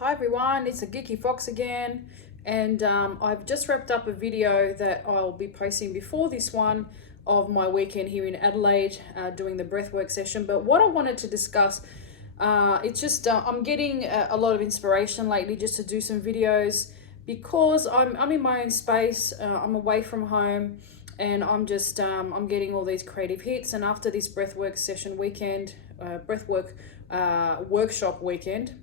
Hi everyone, it's a Geeky Fox again, and I've just wrapped up a video that I'll be posting before this one of my weekend here in Adelaide doing the breathwork session. But what I wanted to discuss, it's just I'm getting a lot of inspiration lately just to do some videos because I'm in my own space, I'm away from home, and I'm just I'm getting all these creative hits. And after this breathwork session weekend, breathwork workshop weekend,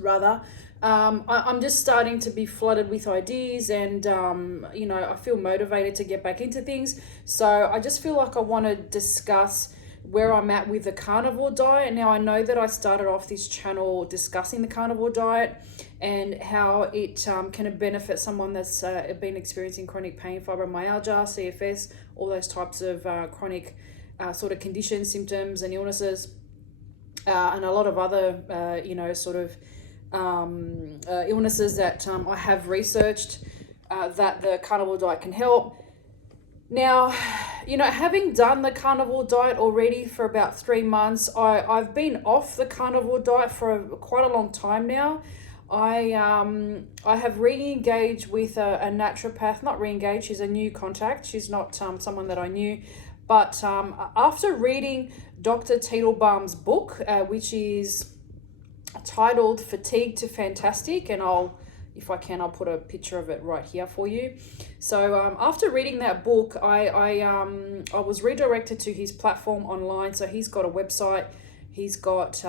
rather, I'm just starting to be flooded with ideas, and I feel motivated to get back into things. So I just feel like I want to discuss where I'm at with the carnivore diet. Now, I know that I started off this channel discussing the carnivore diet and how it can benefit someone that's been experiencing chronic pain, fibromyalgia, CFS, all those types of chronic sort of conditions, symptoms and illnesses, and a lot of other illnesses that I have researched that the carnivore diet can help. Now, having done the carnivore diet already for about 3 months, I've been off the carnivore diet for quite a long time now. I have re-engaged with a naturopath, not re-engaged, she's a new contact. She's not someone that I knew. But after reading Dr. Teitelbaums' book, which is titled Fatigue to Fantastic, and if I can, I'll put a picture of it right here for you. So after reading that book, I was redirected to his platform online. So he's got a website. He's got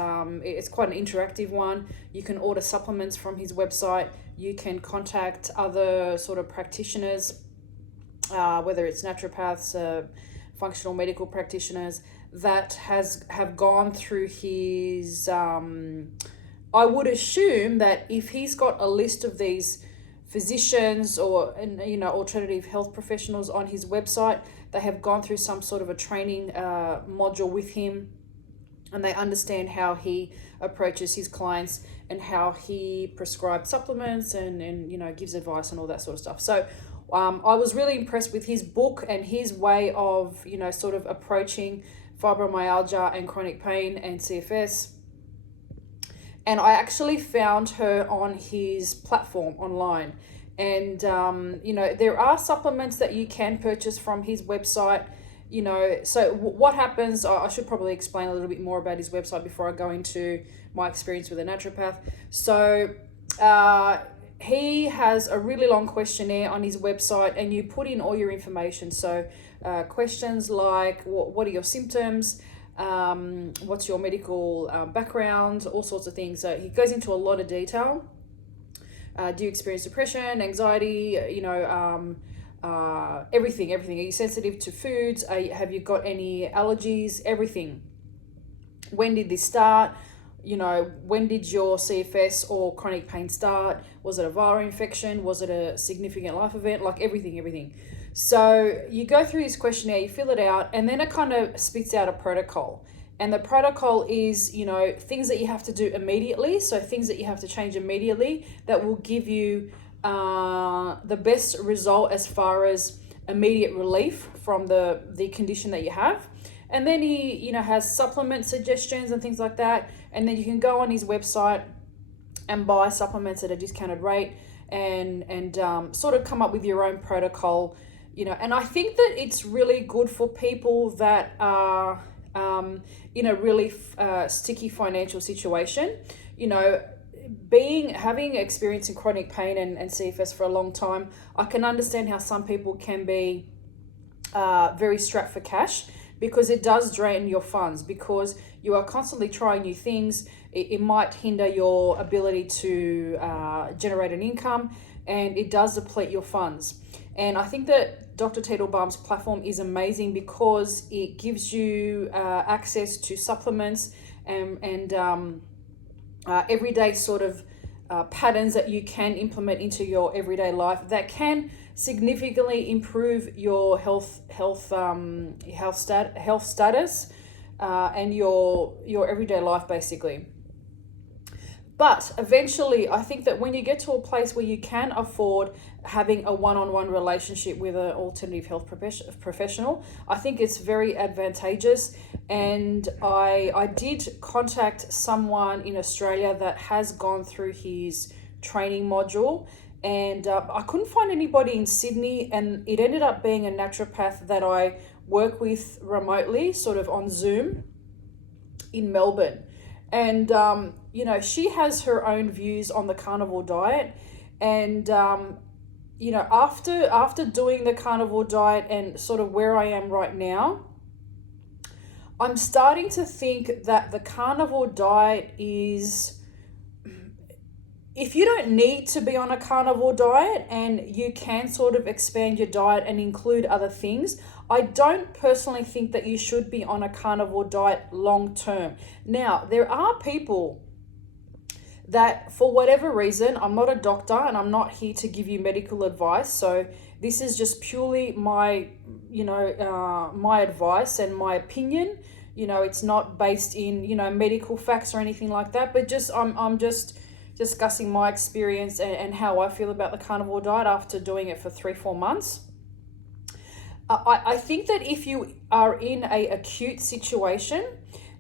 it's quite an interactive one. You can order supplements from his website. You can contact other sort of practitioners, whether it's naturopaths, functional medical practitioners that have gone through his I would assume that if he's got a list of these physicians or alternative health professionals on his website, they have gone through some sort of a training module with him, and they understand how he approaches his clients and how he prescribes supplements and gives advice and all that sort of stuff. So I was really impressed with his book and his way of sort of approaching fibromyalgia and chronic pain and CFS. And I actually found her on his platform online. And, there are supplements that you can purchase from his website. So what happens, I should probably explain a little bit more about his website before I go into my experience with a naturopath. So he has a really long questionnaire on his website, and you put in all your information. So questions like what are your symptoms, what's your medical background, all sorts of things. So he goes into a lot of detail. Do you experience depression, anxiety, everything? Are you sensitive to foods? Have you got any allergies? Everything. When did this start? When did your CFS or chronic pain start? Was it a viral infection? Was it a significant life event? Like everything. So you go through this questionnaire, you fill it out, and then it kind of spits out a protocol. And the protocol is, things that you have to do immediately. So things that you have to change immediately that will give you the best result as far as immediate relief from the condition that you have. And then he, has supplement suggestions and things like that. And then you can go on his website and buy supplements at a discounted rate and sort of come up with your own protocol. And I think that it's really good for people that are in a really sticky financial situation. Having experience in chronic pain and CFS for a long time, I can understand how some people can be very strapped for cash, because it does drain your funds, because you are constantly trying new things. It might hinder your ability to generate an income, and it does deplete your funds. And I think that Dr. Teitelbaum's platform is amazing because it gives you access to supplements and everyday sort of patterns that you can implement into your everyday life that can significantly improve your health status and your everyday life, basically. But eventually, I think that when you get to a place where you can afford having a one-on-one relationship with an alternative health professional, I think it's very advantageous. And I did contact someone in Australia that has gone through his training module, and I couldn't find anybody in Sydney, and it ended up being a naturopath that I work with remotely, sort of on Zoom, in Melbourne. And you know, she has her own views on the carnivore diet, and you know, after doing the carnivore diet and sort of where I am right now, I'm starting to think that the carnivore diet is, if you don't need to be on a carnivore diet and you can sort of expand your diet and include other things, I don't personally think that you should be on a carnivore diet long term. Now, there are people that, for whatever reason, I'm not a doctor and I'm not here to give you medical advice, so this is just purely my, you know, my advice and my opinion. You know, it's not based in, you know, medical facts or anything like that, but just I'm just discussing my experience and how I feel about the carnivore diet after doing it for 3-4 months. I think that if you are in a acute situation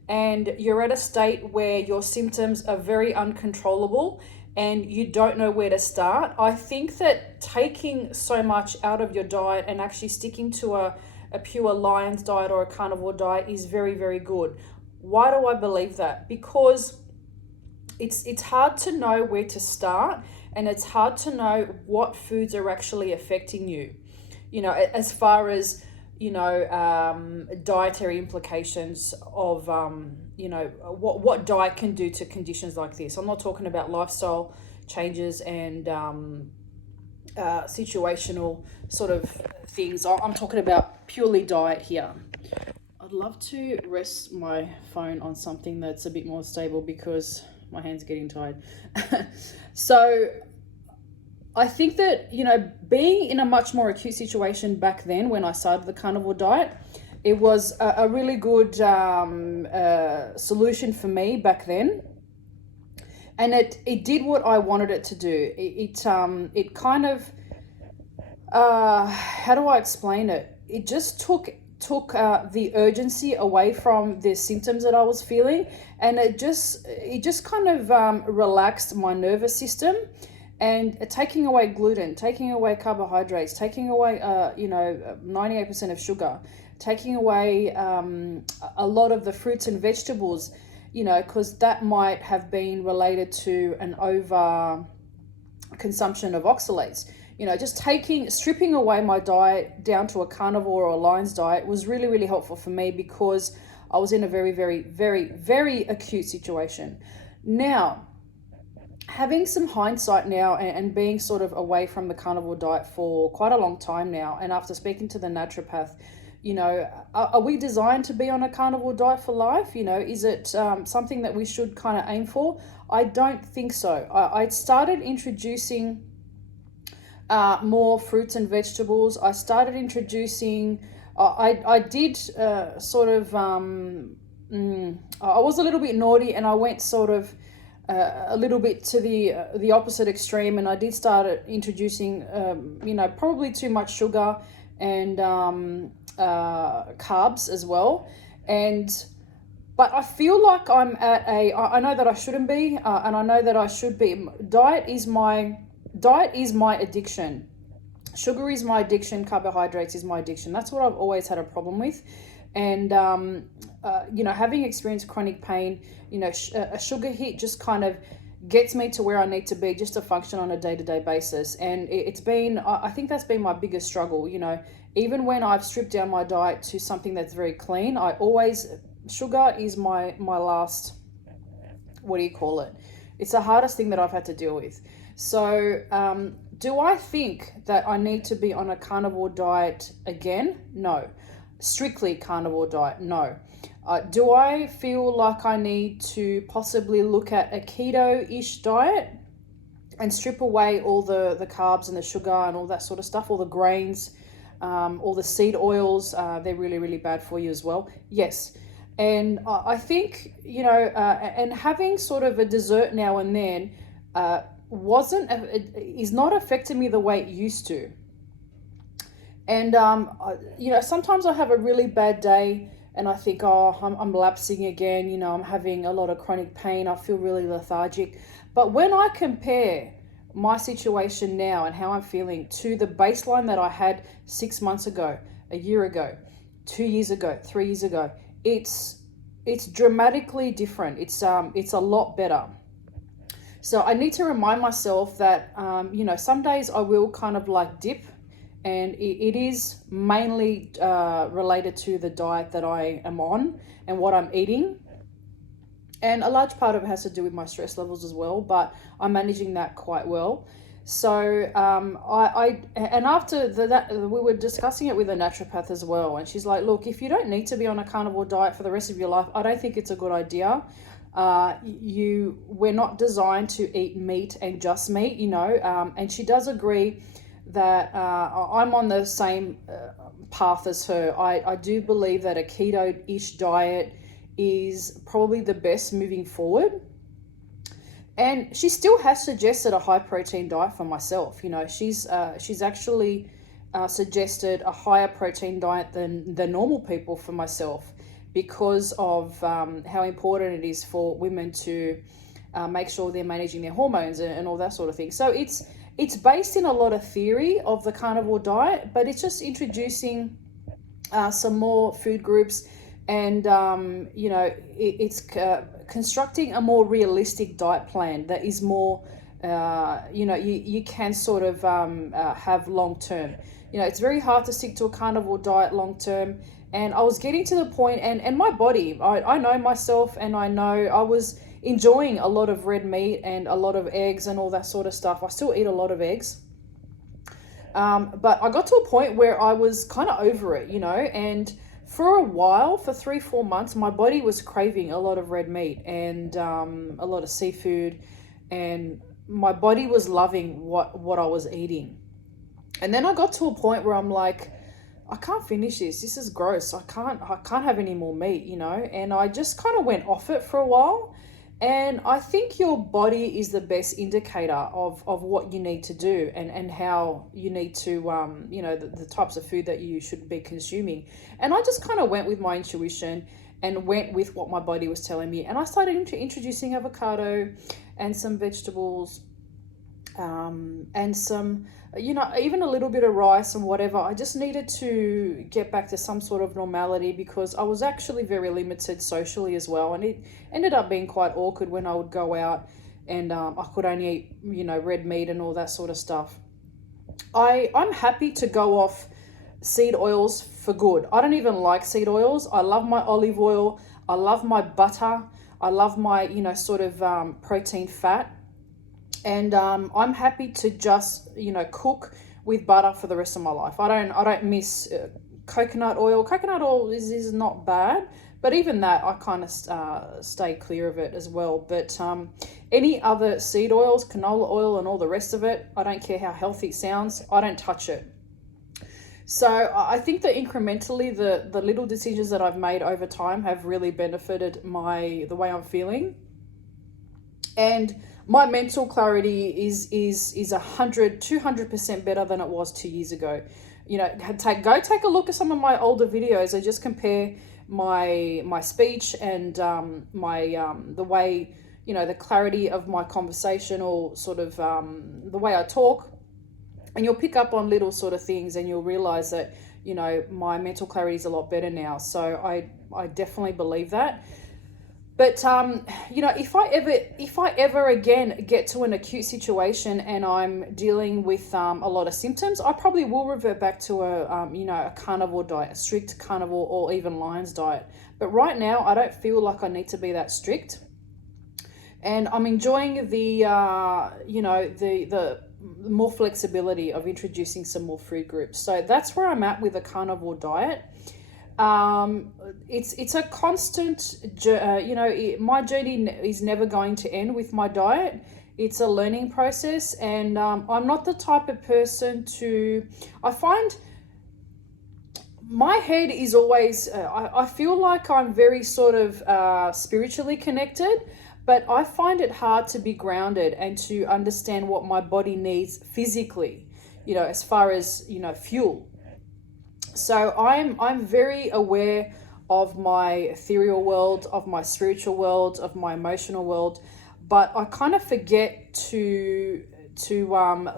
and you're at a state where your symptoms are very uncontrollable and you don't know where to start, I think that taking so much out of your diet and actually sticking to a pure lion's diet or a carnivore diet is very, very good. Why do I believe that? Because it's hard to know where to start, and it's hard to know what foods are actually affecting you. You know, as far as, you know, dietary implications of, you know, what diet can do to conditions like this. I'm not talking about lifestyle changes and situational sort of things. I'm talking about purely diet here. I'd love to rest my phone on something that's a bit more stable because my hand's getting tired. So I think that, you know, being in a much more acute situation back then when I started the carnivore diet, it was a really good solution for me back then. And it did what I wanted it to do. It kind of, how do I explain it? It just took the urgency away from the symptoms that I was feeling, and it just kind of relaxed my nervous system. And taking away gluten, taking away carbohydrates, taking away, you know, 98% of sugar, taking away a lot of the fruits and vegetables, you know, because that might have been related to an over consumption of oxalates. You know, just stripping away my diet down to a carnivore or a lion's diet was really, really helpful for me because I was in a very, very, very, very acute situation. Now, having some hindsight now and being sort of away from the carnivore diet for quite a long time now, and after speaking to the naturopath, you know, are we designed to be on a carnivore diet for life? You know, is it something that we should kind of aim for? I don't think so. I started introducing more fruits and vegetables. I started introducing, I did sort of, I was a little bit naughty and I went sort of a little bit to the opposite extreme, and I did start introducing, you know, probably too much sugar and carbs as well. But I feel like I'm at I know that I shouldn't be, and I know that I should be. Diet is my addiction. Sugar is my addiction. Carbohydrates is my addiction. That's what I've always had a problem with. And, you know, having experienced chronic pain, you know, a sugar hit just kind of gets me to where I need to be just to function on a day-to-day basis. And it's been, I think that's been my biggest struggle. You know, even when I've stripped down my diet to something that's very clean, sugar is my last, what do you call it? It's the hardest thing that I've had to deal with. So, do I think that I need to be on a carnivore diet again? No. Strictly carnivore diet? No. Do I feel like I need to possibly look at a keto-ish diet and strip away all the carbs and the sugar and all that sort of stuff, all the grains, all the seed oils? They're really, really bad for you as well. Yes. And I think, you know, and having sort of a dessert now and then is not affecting me the way it used to. And, you know, sometimes I have a really bad day and I think, oh, I'm lapsing again. You know, I'm having a lot of chronic pain. I feel really lethargic. But when I compare my situation now and how I'm feeling to the baseline that I had 6 months ago, a year ago, 2 years ago, 3 years ago, it's dramatically different. It's a lot better. So I need to remind myself that, you know, some days I will kind of like dip, and it is mainly related to the diet that I am on and what I'm eating. And a large part of it has to do with my stress levels as well, but I'm managing that quite well. So and after that, we were discussing it with a naturopath as well, and she's like, look, if you don't need to be on a carnivore diet for the rest of your life, I don't think it's a good idea. We're not designed to eat meat and just meat, you know, and she does agree that I'm on the same path as her. I do believe that a keto-ish diet is probably the best moving forward. And she still has suggested a high protein diet for myself. You know, she's actually suggested a higher protein diet than the normal people for myself, because of how important it is for women to make sure they're managing their hormones and all that sort of thing. So it's based in a lot of theory of the carnivore diet, but it's just introducing some more food groups, and you know, it's constructing a more realistic diet plan that is more, you know, you can sort of have long term. You know, it's very hard to stick to a carnivore diet long term. And I was getting to the point, and my body, I know myself, and I know I was enjoying a lot of red meat and a lot of eggs and all that sort of stuff. I still eat a lot of eggs. But I got to a point where I was kind of over it, you know, and for a while, for 3-4 months, my body was craving a lot of red meat and a lot of seafood, and my body was loving what I was eating. And then I got to a point where I'm like, I can't finish this. This is gross. I can't have any more meat, you know? And I just kind of went off it for a while. And I think your body is the best indicator of what you need to do and how you need to, you know, the types of food that you should be consuming. And I just kind of went with my intuition and went with what my body was telling me. And I started introducing avocado and some vegetables, and some, you know, even a little bit of rice and whatever. I just needed to get back to some sort of normality, because I was actually very limited socially as well, and it ended up being quite awkward when I would go out and I could only eat, you know, red meat and all that sort of stuff. I'm happy to go off seed oils for good. I don't even like seed oils. I love my olive oil. I love my butter. I love my, you know, sort of protein fat. And I'm happy to just, you know, cook with butter for the rest of my life. I don't miss coconut oil. Coconut oil is not bad, but even that, I kind of stay clear of it as well. But any other seed oils, canola oil and all the rest of it, I don't care how healthy it sounds, I don't touch it. So I think that incrementally the little decisions that I've made over time have really benefited the way I'm feeling. And my mental clarity is 200% better than it was 2 years ago. You know, go take a look at some of my older videos and just compare my speech and the way, you know, the clarity of my conversational sort of the way I talk, and you'll pick up on little sort of things, and you'll realize that, you know, my mental clarity is a lot better now. So I definitely believe that. But, you know, if I ever again get to an acute situation and I'm dealing with a lot of symptoms, I probably will revert back to you know, a carnivore diet, a strict carnivore or even Lion's diet. But right now, I don't feel like I need to be that strict. And I'm enjoying the, you know, the more flexibility of introducing some more food groups. So that's where I'm at with the carnivore diet. It's a constant, you know, my journey is never going to end with my diet. It's a learning process, and I'm not the type of person I find my head is always, I feel like I'm very sort of spiritually connected, but I find it hard to be grounded and to understand what my body needs physically, as far as, fuel. So I'm very aware of my ethereal world, of my spiritual world, of my emotional world, but I kind of forget to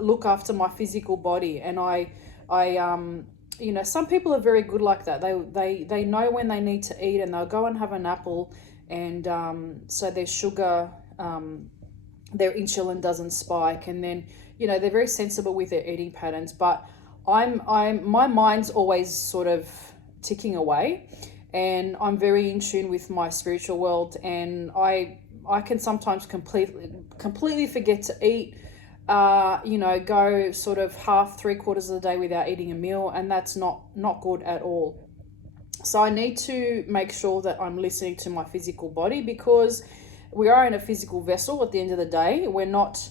look after my physical body. And some people are very good like that. They know when they need to eat, and they'll go and have an apple, and so their sugar, their insulin doesn't spike, and then they're very sensible with their eating patterns. But my mind's always sort of ticking away, and I'm very in tune with my spiritual world, and I can sometimes completely forget to eat, go sort of half, 3/4 of the day without eating a meal, and that's not good at all. So I need to make sure that I'm listening to my physical body, because we are in a physical vessel at the end of the day. We're not,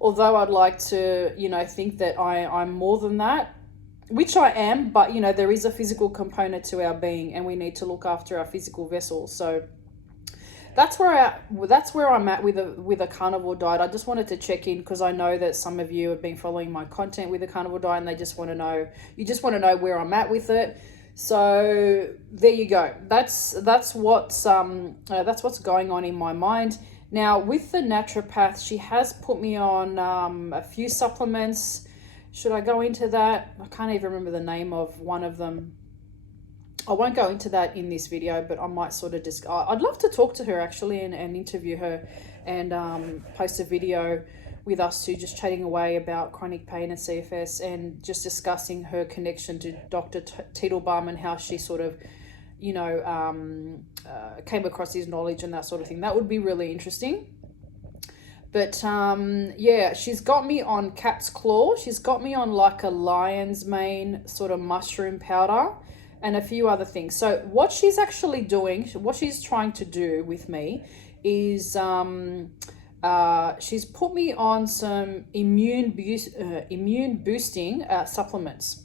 although I'd like to, think that I'm more than that, which I am, but, there is a physical component to our being, and we need to look after our physical vessel. So that's where I'm at with a carnivore diet. I just wanted to check in, because I know that some of you have been following my content with a carnivore diet, and you just want to know where I'm at with it. So there you go. That's what's going on in my mind. Now, with the naturopath, she has put me on a few supplements. Should I go into that? I can't even remember the name of one of them. I won't go into that in this video, but I might sort of I'd love to talk to her actually, and interview her, and post a video with us two just chatting away about chronic pain and CFS, and just discussing her connection to Dr. Teitelbaum, and how she sort of, came across his knowledge and that sort of thing. That would be really interesting. But yeah, she's got me on cat's claw. She's got me on like a lion's mane sort of mushroom powder, and a few other things. So what she's actually doing, what she's trying to do with me is she's put me on some immune boosting supplements.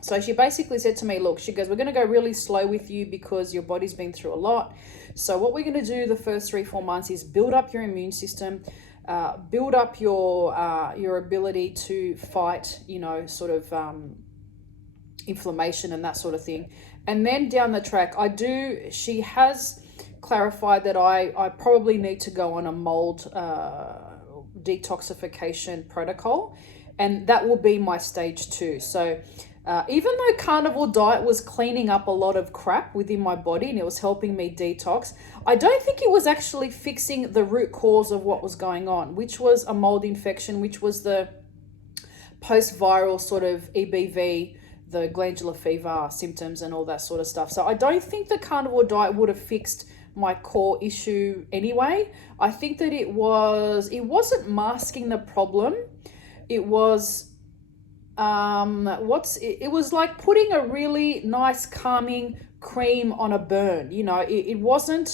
So she basically said to me, look, she goes, we're going to go really slow with you because your body's been through a lot. So what we're going to do the first 3-4 months is build up your immune system, build up your ability to fight, sort of inflammation and that sort of thing. And then down the track, she has clarified that I probably need to go on a mold detoxification protocol, and that will be my stage 2. So even though carnivore diet was cleaning up a lot of crap within my body and it was helping me detox, I don't think it was actually fixing the root cause of what was going on, which was a mold infection, which was the post-viral sort of EBV, the glandular fever symptoms and all that sort of stuff. So I don't think the carnivore diet would have fixed my core issue anyway. I think that it wasn't masking the problem. It was it was like putting a really nice calming cream on a burn. It wasn't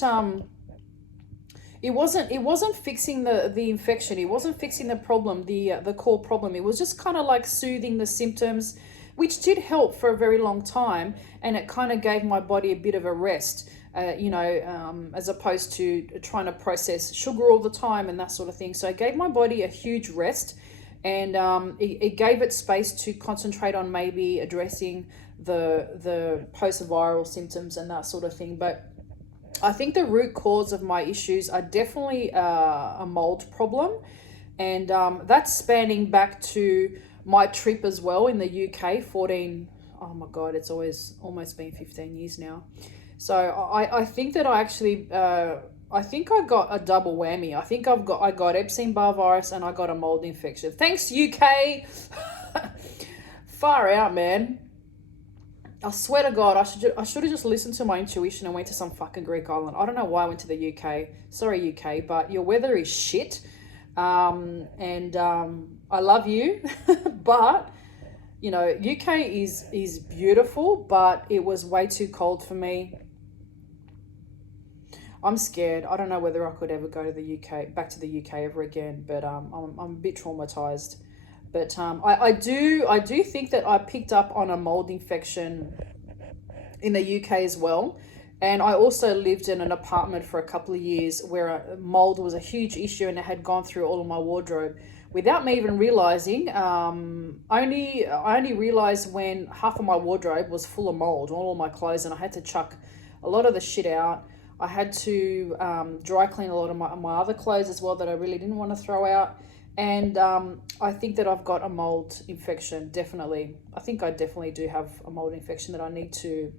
fixing the infection. It wasn't fixing the problem, the core problem. It was just kind of like soothing the symptoms, which did help for a very long time, and it kind of gave my body a bit of a rest, as opposed to trying to process sugar all the time and that sort of thing. So it gave my body a huge rest, and it gave it space to concentrate on maybe addressing the post-viral symptoms and that sort of thing. But I think the root cause of my issues are definitely a mold problem, and that's spanning back to my trip as well in the UK, oh my God, it's almost been 15 years now. So I think that I actually, I think I got a double whammy. I think I got Epstein-Barr virus and I got a mold infection. Thanks, UK. Far out, man. I swear to God, I should have just listened to my intuition and went to some fucking Greek island. I don't know why I went to the UK. Sorry, UK, but your weather is shit. I love you, but UK is beautiful, but it was way too cold for me. I'm scared. I don't know whether I could ever go to the UK, back to the UK ever again, but I'm a bit traumatized. But I do think that I picked up on a mold infection in the UK as well. And I also lived in an apartment for a couple of years where mold was a huge issue, and it had gone through all of my wardrobe without me even realizing. I only realized when half of my wardrobe was full of mold, all of my clothes, and I had to chuck a lot of the shit out. I had to dry clean a lot of my other clothes as well that I really didn't want to throw out. And I think that I've got a mold infection, definitely. I think I definitely do have a mold infection that I need to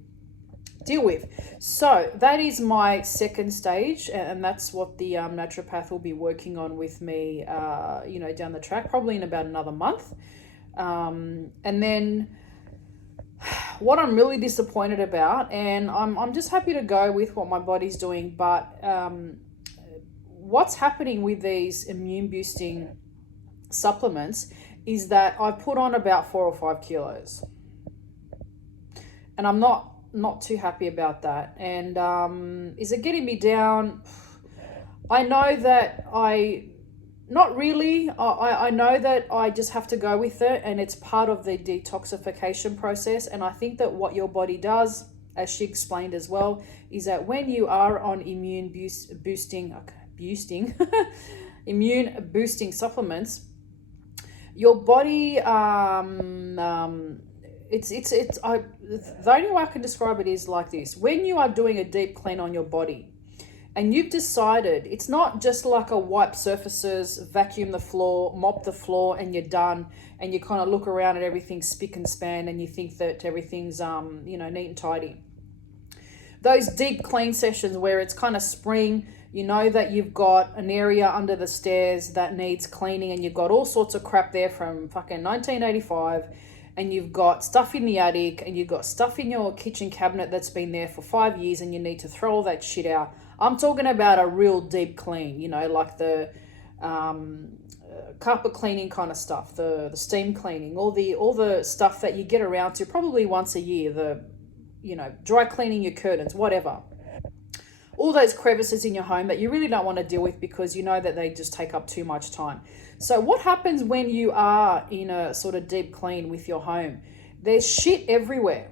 deal with. So that is my second stage, and that's what the naturopath will be working on with me, down the track, probably in about another month. And then what I'm really disappointed about, and I'm just happy to go with what my body's doing, but what's happening with these immune boosting supplements is that I put on about 4 or 5 kilos, and I'm not too happy about that. And is it getting me down? I know that I know that I just have to go with it, and it's part of the detoxification process. And I think that what your body does, as she explained as well, is that when you are on immune boosting immune boosting supplements, your body the only way I can describe it is like this. When you are doing a deep clean on your body and you've decided, it's not just like a wipe surfaces, vacuum the floor, mop the floor, and you're done, and you kind of look around and everything's spick and span and you think that everything's neat and tidy. Those deep clean sessions where it's kind of spring, you know that you've got an area under the stairs that needs cleaning, and you've got all sorts of crap there from fucking 1985, and you've got stuff in the attic, and you've got stuff in your kitchen cabinet that's been there for 5 years, and you need to throw all that shit out. I'm talking about a real deep clean, like the carpet cleaning kind of stuff, the steam cleaning, all the stuff that you get around to probably once a year, dry cleaning your curtains, whatever. All those crevices in your home that you really don't want to deal with because you know that they just take up too much time. So what happens when you are in a sort of deep clean with your home? There's shit everywhere.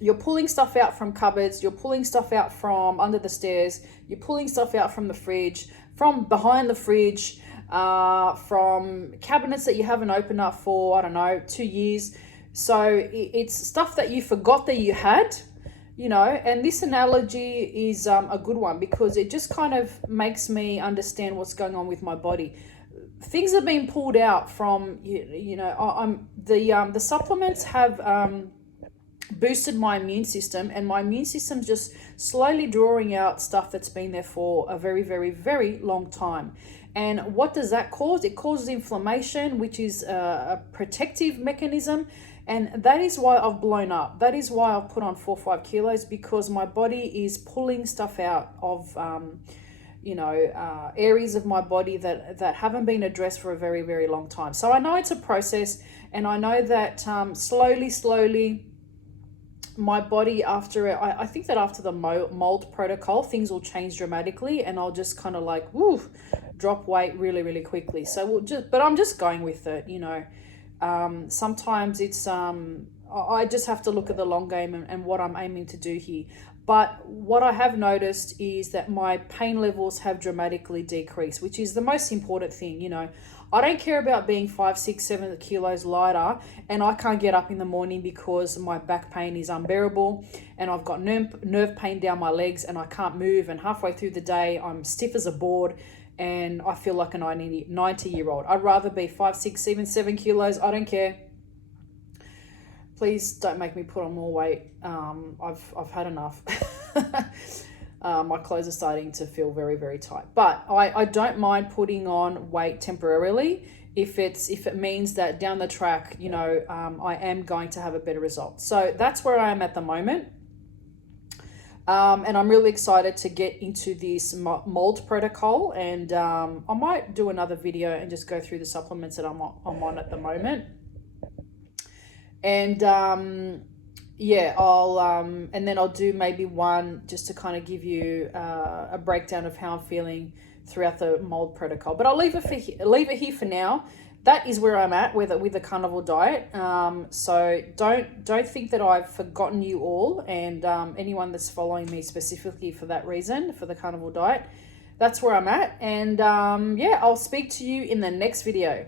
You're pulling stuff out from cupboards, you're pulling stuff out from under the stairs, you're pulling stuff out from the fridge, from behind the fridge, from cabinets that you haven't opened up for, 2 years. So it's stuff that you forgot that you had, and this analogy is a good one because it just kind of makes me understand what's going on with my body. Things are being pulled out from, the supplements have boosted my immune system, and my immune system's just slowly drawing out stuff that's been there for a very, very, very long time. And what does that cause? It causes inflammation, which is a protective mechanism. And that is why I've blown up. That is why I've put on 4 or 5 kilos, because my body is pulling stuff out of, areas of my body that haven't been addressed for a very, very long time. So I know it's a process, and I know that slowly, my body I think that after the mold protocol, things will change dramatically, and I'll just kind of drop weight really, really quickly. So but I'm just going with it, sometimes it's I just have to look at the long game and what I'm aiming to do here. But what I have noticed is that my pain levels have dramatically decreased, which is the most important thing. I don't care about being 5, 6, 7 kilos lighter and I can't get up in the morning because my back pain is unbearable and I've got nerve pain down my legs and I can't move, and halfway through the day I'm stiff as a board and I feel like a 90-year-old. I'd rather be 5, 6, even 7 kilos. I don't care. Please don't make me put on more weight. I've had enough. My clothes are starting to feel very, very tight. But I don't mind putting on weight temporarily if it means that down the track, I am going to have a better result. So that's where I am at the moment. And I'm really excited to get into this mold protocol, and I might do another video and just go through the supplements that I'm on at the moment. And I'll and then I'll do maybe one just to kind of give you a breakdown of how I'm feeling throughout the mold protocol. But I'll leave it here for now. that is where I'm at with the carnivore diet. So don't think that I've forgotten you all, and anyone that's following me specifically for that reason, for the carnivore diet. That's where I'm at, and yeah, I'll speak to you in the next video.